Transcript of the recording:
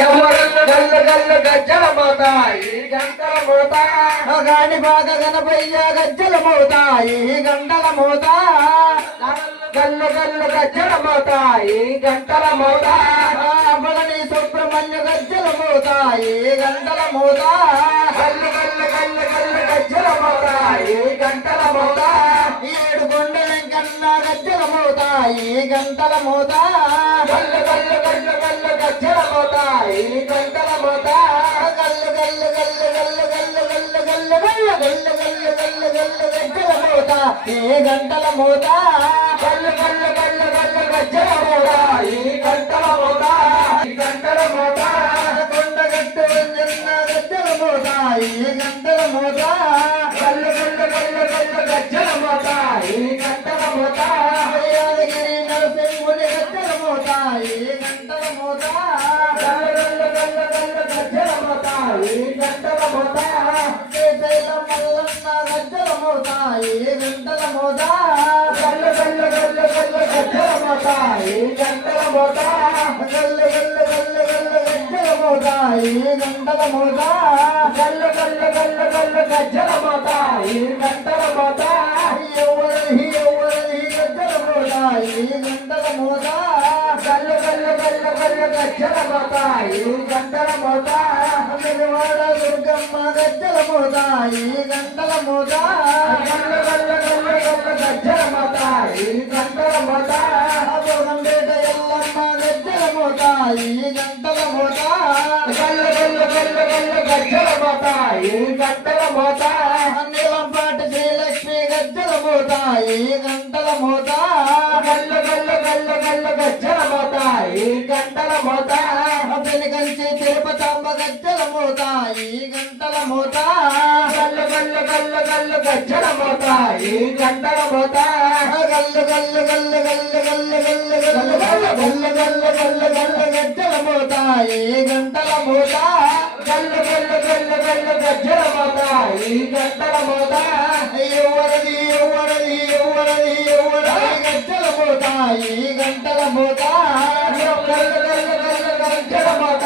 గల్లు గల్లు గజ్జల మోత ఈ గంటల మోత గాని బాధ గణపయ్య గజ్జల మోత ఈ గంటల మోత గల్లు గల్లు గజ్జల మోత ఈ గంటల మోత బలని సుబ్రహ్మణ్య గజ్జల మోత ఈ గంటల మోత గల్లు గల్లు గల్లు గల్లు గజ్జల మోత ఈ గంటల మోత ఏడు కొండల కన్నా గజ్జల మోత ఈ గంటల మోత గల్లు గల్లు గల్లు గల్లు గజ్జల మోత ఈ గంటల మోత గల్లు గల్లు గల్లు గల్లు గల్లు గల్లు గల్లు గల్లు గల్లు గల్లు గల్లు గజ్జల మోత ఈ గంటల మోత గల్లు గల్లు గల్లు గల్లు గజ్జల మోత ఈ గంటల మోత ఈ గంటల మోత కొండగట్టు జన్న గజ్జల మోత ఈ గంటల మోత గల్లు గల్లు గల్లు గల్లు గజ్జల మోత ఈ గంటల మోత యాదగిరి నరసింహుని గజ్జల మోత ఈ గంటల మోత గల్లు గల్లు గల్లు గల్లు గజ్జల మోత ఈ గంటల మోత శ్రీశైల మల్లన్న గజ్జల మోత ఈ గంటల మోత గల్లు గల్లు గల్లు గల్లు గజ్జల మోత ఈ గంటల మోత గల్లు గల్లు గల్లు గల్లు గజ్జల మోత ఈ గంటల మోత గల్లు గల్లు గల్లు గల్లు గజ్జల మోత ఈ గంటల మోత ఎవరిది ఎవరిది గజ్జల మోత ఈ గంటల మోత గల్లు గల్లు గల్లు గల్లు గజ్జల మోత ఈ గంటల మోత మెదవాడ దుర్గమ్మ గజ్జల మోత ఈ గంటల మోత గల్లు గల్లు గల్లు గల్లు గజ్జల మోత ఈ గంటల మోత బొగంపేట ఎల్లమ్మ గజ్జల మోత ఈ గంటల మోత గల్లు గల్లు గల్లు గల్లు గజ్జల మోత ఈ గంటల మోత నీలంపాటి శ్రీలక్ష్మి గజ్జల మోత ఈ గంటల మోత గల్లు గల్లు గల్లు గల్లు గజ్జల మోత ఈ గంటల మోత పెనుకంచి తిరుపతమ్మ గజ్జల మోత ఈ గంటల మోత గల్లు గల్లు గల్లు గల్లు గజ్జల మోత ఈ గంటల మోత గల్లు గల్లు గల్లు గల్లు గల్లు గల్లు గల్లు గల్లు గల్లు గల్లు గల్లు గజ్జల మోత ఈ గంటల మోత గల్లు గల్లు గల్లు గల్లు గజ్జల మోత ఈ గంటల మోత ఎవరిది ఎవరిది ఎవరిది ఎవరిది గజ్జల మోత ఈ గంటల మోత గల్లు గల్లు గల్లు గజ్జల మోత